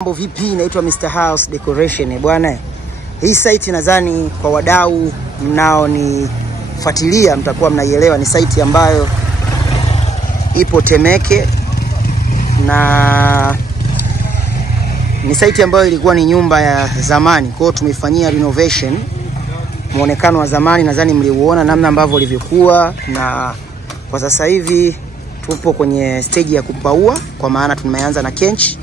Mambo vipi, naitwa Mr. House Decoration bwana. Hii site nadhani kwa wadau mnao ni fuatilia mtakuwa mnaielewa, ni site ambayo ipo Temeke na ni site ambayo ilikuwa ni nyumba ya zamani. Kwa hiyo tumefanyia renovation. Muonekano wa zamani nadhani mliuona namna ambavyo ulivyokuwa, na kwa sasa hivi tupo kwenye stage ya kupaua, kwa maana tumeanza na kenchi.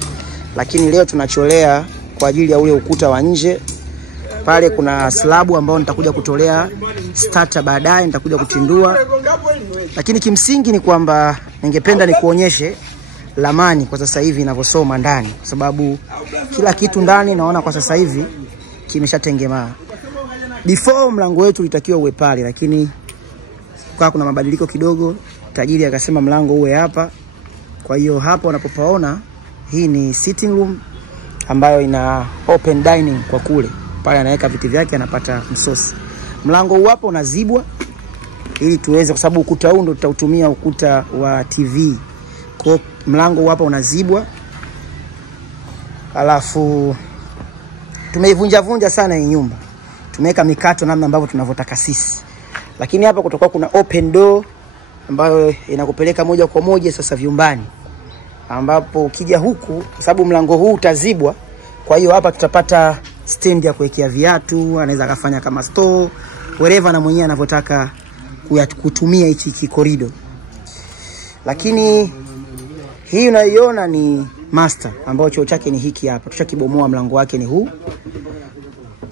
Lakini leo tunacholea kwa ajili ya ule ukuta wa nje. Pale kuna slabu ambao nitakuja kutolea starter baadaye, nitakuja kutindua. Lakini kimsingi ni kwamba ningependa nikuonyeshe lamani kwa sasa hivi inavyosoma ndani, kwa sababu kila kitu ndani naona kwa sasa hivi kimeshatengemaa. Before mlango wetu ulitakiwa uwe pale, lakini kwa kuna mabadiliko kidogo, tajiri akasema mlango uwe hapa. Kwa hiyo hapa unapopaona, hii ni sitting room ambayo ina open dining kwa kule. Pale anaweka viti vyake, anapata msosi. Mlango huu hapa unazibwa ili tuweze, kwa sababu ukuta huu ndio tutautumia ukuta wa TV. Kwa mlango huu hapa unazibwa. Alafu tumeivunja sana hii nyumba. Tumeweka mikato namna ambavyo tunavyotaka sisi. Lakini hapa kutoka kuna open door ambayo inakupeleka moja kwa moja sasa vyumbani, ambapo ukija huku, sababu mlango huu utazibwa, kwa hiyo hapa tutapata stand ya kuwekea viatu, anaweza kufanya kama store wherever na mwenyewe anavyotaka kutumia hichi corridor. Lakini hii unaiona ni master, ambao choo chake ni hiki hapa. Tushakibomoa, mlango wake ni huu.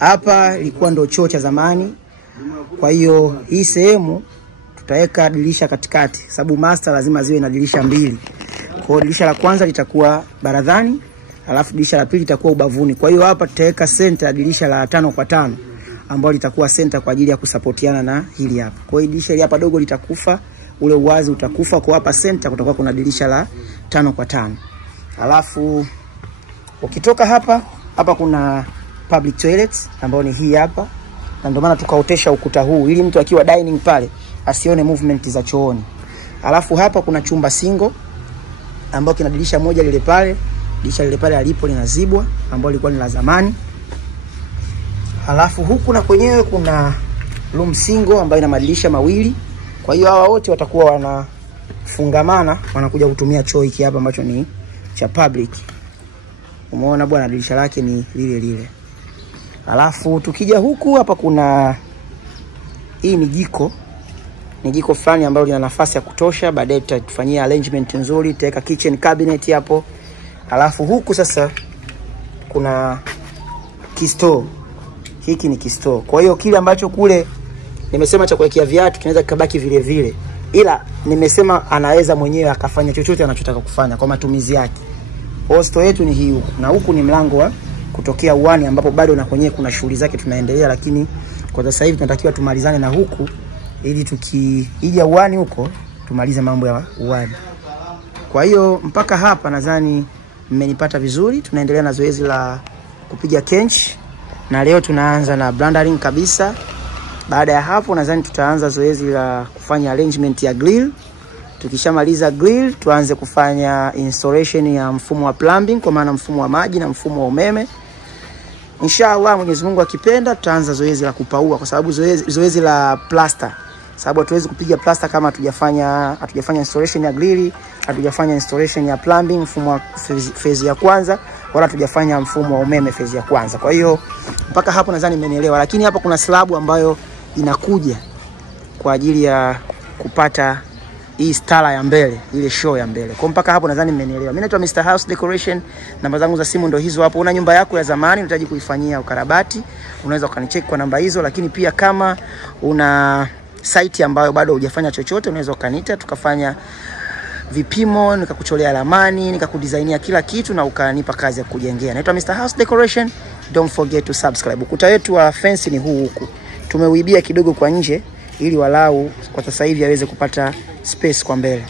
Hapa ilikuwa ndio choo cha zamani. Kwa hiyo hii sehemu tutaweka dirisha katikati, sababu master lazima ziwe na dirisha mbili. Kwa dirisha la kwanza litakuwa baradhani, alafu dirisha la pili litakuwa ubavuni. Kwa hiyo hapa tutaweka center dirisha la 5x5 ambalo litakuwa center kwa ajili ya kusapotiana na hili hapa. Kwa hiyo dirisha hili hapa dogo litakufa, ule uwazi utakufa, kwa hapa center kutakuwa kuna dirisha la 5x5. Alafu ukitoka hapa kuna public toilet ambao ni hii hapa. Na ndio maana tukaotesha ukuta huu ili mtu akiwa dining pale asione movement za chooni. Alafu hapa kuna chumba single ambao kina dirisha moja lile pale. Dirisha lile pale alipo linazibwa, ambao lilikuwa ni la zamani. Alafu huku na kwenyewe kuna room single ambayo ina madirisha mawili. Kwa hiyo hawa wote watakuwa wanafungamana, wanakuja kutumia choo hiki hapa ambacho ni cha public. Umeona bwana, dirisha lake ni lile. Alafu tukija huku hapa kuna hii ni jiko. Ni jiko fulani ambalo lina nafasi ya kutosha. Baadaye tutafanyia arrangement nzuri, tutaweka kitchen cabinet hapo. Alafu huku sasa kuna kisto. Hiki ni kisto. Kwa hiyo kile ambacho kule nimesema cha kuwekea viatu kinaweza kikabaki vile. Ila nimesema anaweza mwenyewe akafanya chochote anachotaka kufanya kwa matumizi yake. Hosto yetu ni hii huku. Na huku ni mlango wa kutokea uani, ambapo bado na kwenyewe kuna shughuli zake tunaendelea, lakini kwa sasa hivi tunatakiwa tumalizane na huku ili tukija uani huko tumalize mambo ya uani. Kwa hiyo mpaka hapa nadhani mmenipata vizuri. Tunaendelea na zoezi la kupiga kenchi, na leo tunaanza na blendering kabisa. Baada ya hapo nadhani tutaanza zoezi la kufanya arrangement ya grill. Tukishamaliza grill tuanze kufanya installation ya mfumo wa plumbing, kwa maana mfumo wa maji na mfumo wa umeme. Inshallah Mwenyezi Mungu akipenda tutaanza zoezi la kupaua, kwa sababu zoezi la plaster, sababu hatuwezi kupiga plaster kama hatujafanya installation ya grill, hatujafanya installation ya plumbing mfumo wa phase ya kwanza, wala hatujafanya mfumo wa umeme phase ya kwanza. Kwa hiyo mpaka hapo nadhani mmenielewa. Lakini hapa kuna slab ambayo inakuja kwa ajili ya kupata hii stala ya mbele, ile show ya mbele. Kwa mpaka hapo nadhani mmenielewa. Mimi naitwa Mr. House Decoration. Namba zangu za simu ndio hizo hapo. Una nyumba yako ya zamani unahitaji kuifanyia ukarabati, unaweza ukanicheck kwa namba hizo. Lakini pia kama una site ambayo bado hujafanya chochote, unaweza ukaniita tukafanya vipimo, nikakucholea ramani, nikakudesignia kila kitu na ukanipa kazi ya kujengea. Naitwa Mr. House Decoration. Don't forget to subscribe. Ukuta wetu wa fence ni huu huku. Tumeuibia kidogo kwa nje ili walau kwa sasa hivi aweze kupata space kwa mbele.